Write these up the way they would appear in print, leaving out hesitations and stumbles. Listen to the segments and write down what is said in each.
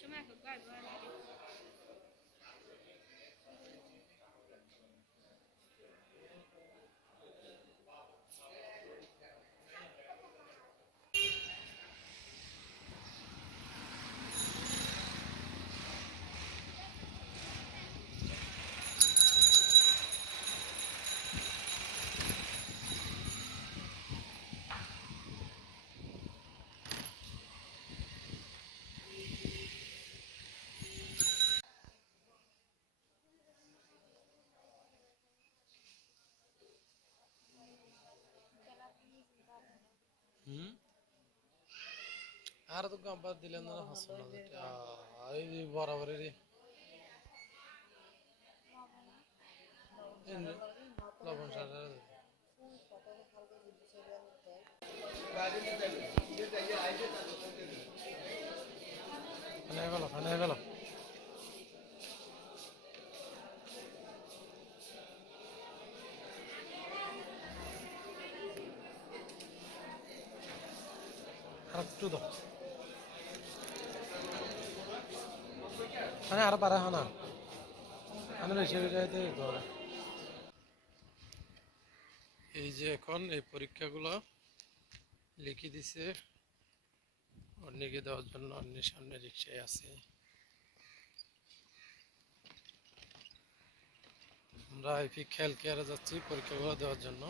একসময় একক গাইব আর কি। আর তো গাম্বার দিলেন না হাসন এই বরাবরেরই লবণ সারা ফানে গেল আর একটু দাও মানে আর পারা হয় না আমি হিসেবে যাইতে ধরে এই যে এখন এই পরীক্ষাগুলো লিখে দিছে অন্যকে দেওয়ার জন্য অন্যের সামনে রিক্সায় আছে আমরা আইপি খেয়াল কেয়ারে যাচ্ছি পরীক্ষাগুলো দেওয়ার জন্য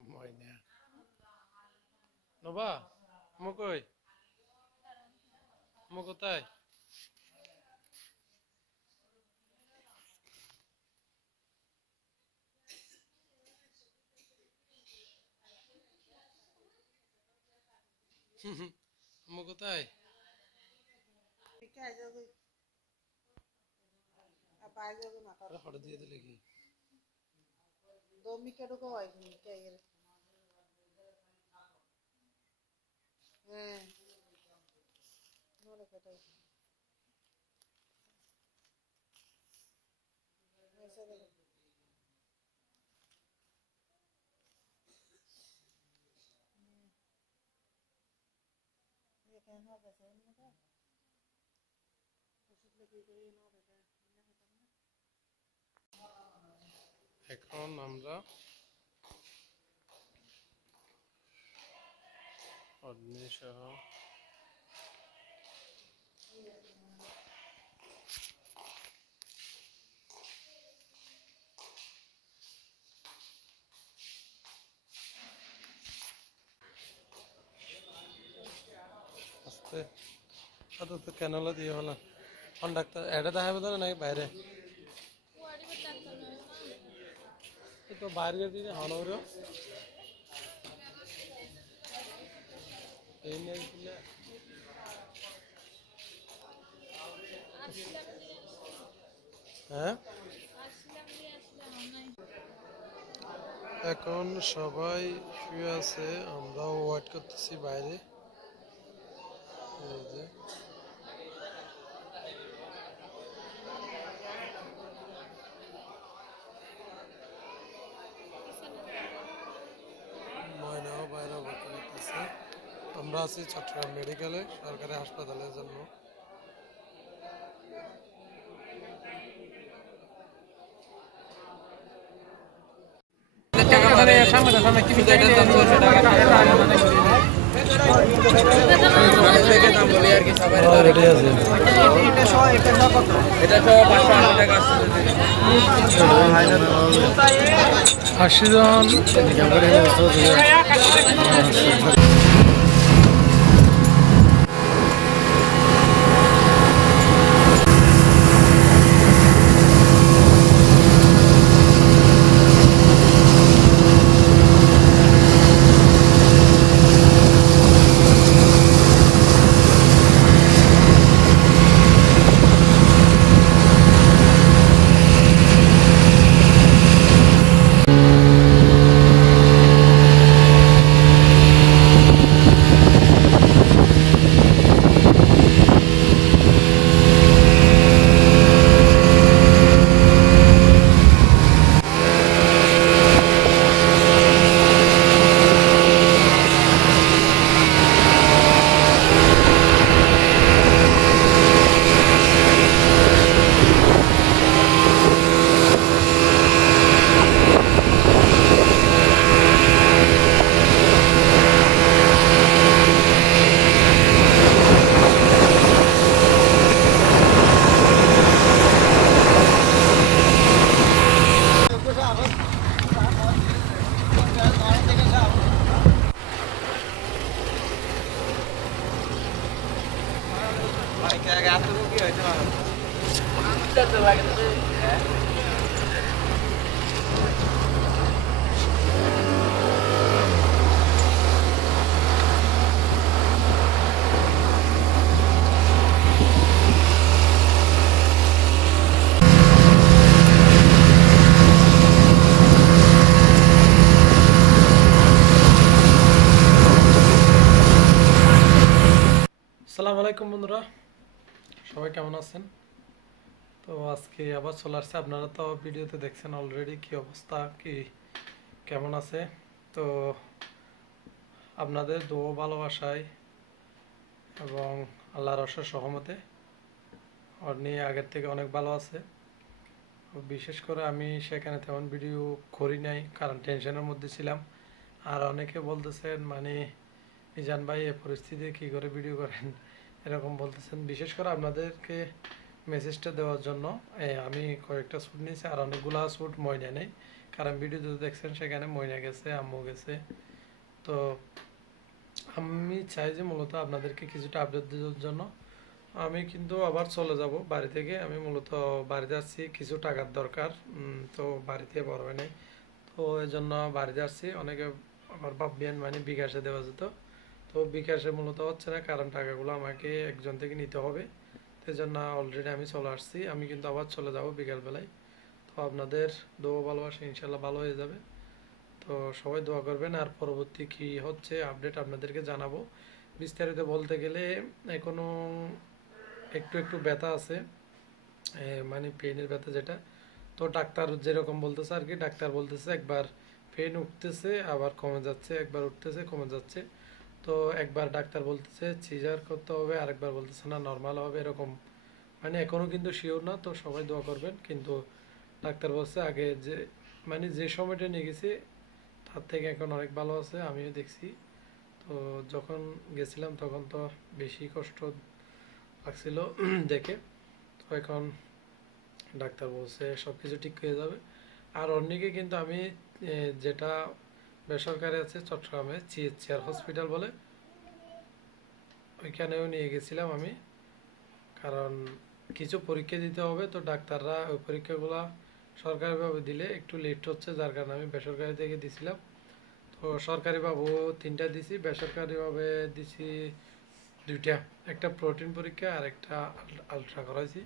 ময়না নবা মকই মকতাই মকতাই হড় দিয়ে দিলে কি Domi ke ko ay ni ke yel. No le kata. Esa de. Ye kan ha bese ni ta. Oshit lagi kore no beta. এখন আমরা অগ্নি সহ আস্তে আদৌ তো কেনলা দিয়ে হলো ডাক্তার এটা দেখাবে তো নাকি বাইরে তো বাইরে দিয়ে হনরে এই নিয়ে হ্যাঁ এখন সবাই শুয়ে আছে আমরাও ওয়েট করতেছি বাইরে এই যে ময়নাও বাইরে ওয়েট করতেছে আমরা আছি চট্টগ্রাম মেডিকেলে সরকারি হাসপাতালের জন্য সামনে রেডি আছে এটা সহ 580 টাকা আসছে 80 জন আসসালামু আলাইকুম বন্ধুরা, সবাই কেমন আছেন? তো আজকে আবার চলে আসছে। আপনারা তো ভিডিওতে দেখছেন অলরেডি কি অবস্থা, কি কেমন আছে। তো আপনাদের দোয়া ভালোবাসায় এবং আল্লাহর অশেষ সহমতে নিয়ে আগের থেকে অনেক ভালো আছে। বিশেষ করে আমি সেখানে তেমন ভিডিও করি নাই, কারণ টেনশনের মধ্যে ছিলাম। আর অনেকে বলতেছেন মানে মিজান ভাই এই পরিস্থিতি কী করে ভিডিও করেন এরকম বলতেছেন। বিশেষ করে আপনাদেরকে মেসেজটা দেওয়ার জন্য আমি কয়েকটা স্যুট নিয়েছি, আর অনেকগুলা স্যুট ময়না নেই, কারণ ভিডিও যদি দেখছেন সেখানে ময়না গেছে, আম্মু গেছে। তো আমি চাই যে মূলত আপনাদেরকে কিছুটা আপডেট দেওয়ার জন্য আমি কিন্তু আবার চলে যাব বাড়ি থেকে। আমি মূলত বাড়িতে আসছি, কিছু টাকার দরকার, তো বাড়িতে বড় হয় নাই, তো এই জন্য বাড়িতে আসছি। অনেকে আমার ভাববেন মানে বিকাশে দেওয়া যেত, তো বিকাশে মূলত হচ্ছে না, কারণ টাকাগুলো আমাকে একজন থেকে নিতে হবে। সেই জন্য অলরেডি আমি চলে আসছি। আমি কিন্তু আবার চলে যাব বিকালবেলায়। তো আপনাদের দোয়া ভালোবাসা ইনশাল্লাহ ভালো হয়ে যাবে। তো সবাই দোয়া করবেন, আর পরবর্তী কি হচ্ছে আপডেট আপনাদেরকে জানাবো। বিস্তারিত বলতে গেলে এখনো একটু একটু ব্যথা আছে, মানে পেনের ব্যথা যেটা। তো ডাক্তার যেরকম বলতেছে আর কি, ডাক্তার বলতেছে একবার পেন উঠতেছে আবার কমে যাচ্ছে, একবার উঠতেছে কমে যাচ্ছে। তো একবার ডাক্তার বলতেছে সিজার করতে হবে, আরেকবার বলতেছে না নর্মাল হবে, এরকম মানে এখনও কিন্তু শিওর না। তো সবাই দোয়া করবেন। কিন্তু ডাক্তার বলছে আগে যে মানে যে সময়টা নিয়ে গেছি তার থেকে এখন অনেক ভালো আছে, আমিও দেখছি। তো যখন গেছিলাম তখন তো বেশি কষ্ট লাগছিল দেখে। তো এখন ডাক্তার বলছে সব কিছু ঠিক হয়ে যাবে। আর অন্যকে কিন্তু আমি যেটা বেসরকারি আছে চট্টগ্রামে CHR হসপিটাল বলে, ওইখানেও নিয়ে গেছিলাম আমি, কারণ কিছু পরীক্ষা দিতে হবে। তো ডাক্তাররা ওই পরীক্ষাগুলো সরকারিভাবে দিলে একটু লেট হচ্ছে, যার কারণে আমি বেসরকারি থেকে দিছিলাম। তো সরকারিভাবে 3টা দিছি, বেসরকারিভাবে দিছি 2টা, একটা প্রোটিন পরীক্ষা আর একটা আলট্রা করাইছি।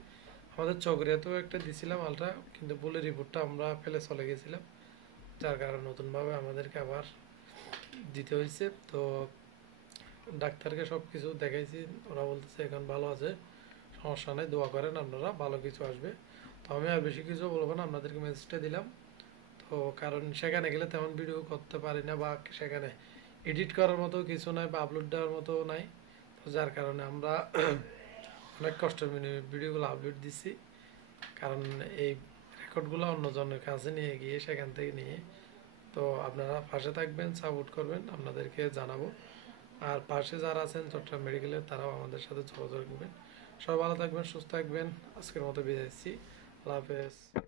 আমাদের চকরিয়াতেও একটা দিছিলাম আলট্রা, কিন্তু বলে রিপোর্টটা আমরা ফেলে চলে গেছিলাম, যার কারণে নতুনভাবে আমাদেরকে আবার দিতে হয়েছে। তো ডাক্তারকে সব কিছু দেখাইছি, ওরা বলতেছে এখন ভালো আছে, সমস্যা নেই, দোয়া করেন আপনারা, ভালো কিছু আসবে। তো আমি আর বেশি কিছু বলবো না, আপনাদেরকে মেসেজটা দিলাম। তো কারণ সেখানে গেলে তেমন ভিডিও করতে পারি না, বা সেখানে এডিট করার মতো কিছু নাই, বা আপলোড দেওয়ার মতো নাই। তো যার কারণে আমরা অনেক কষ্টের ভিডিওগুলো আপলোড দিচ্ছি, কারণ এই রেকর্ডগুলো অন্যজনের কাছে নিয়ে গিয়ে সেখান থেকে নিয়ে তো আপনারা পাশে থাকবেন, সাপোর্ট করবেন, আপনাদেরকে জানাবো। আর পাশে যারা আছেন চট্টগ্রাম মেডিকেলের তারাও আমাদের সাথে যোগাযোগ করবেন। সবাই ভালো থাকবেন, সুস্থ থাকবেন। আজকের মতো বিদায় নিচ্ছি। আল্লাহ হাফেজ।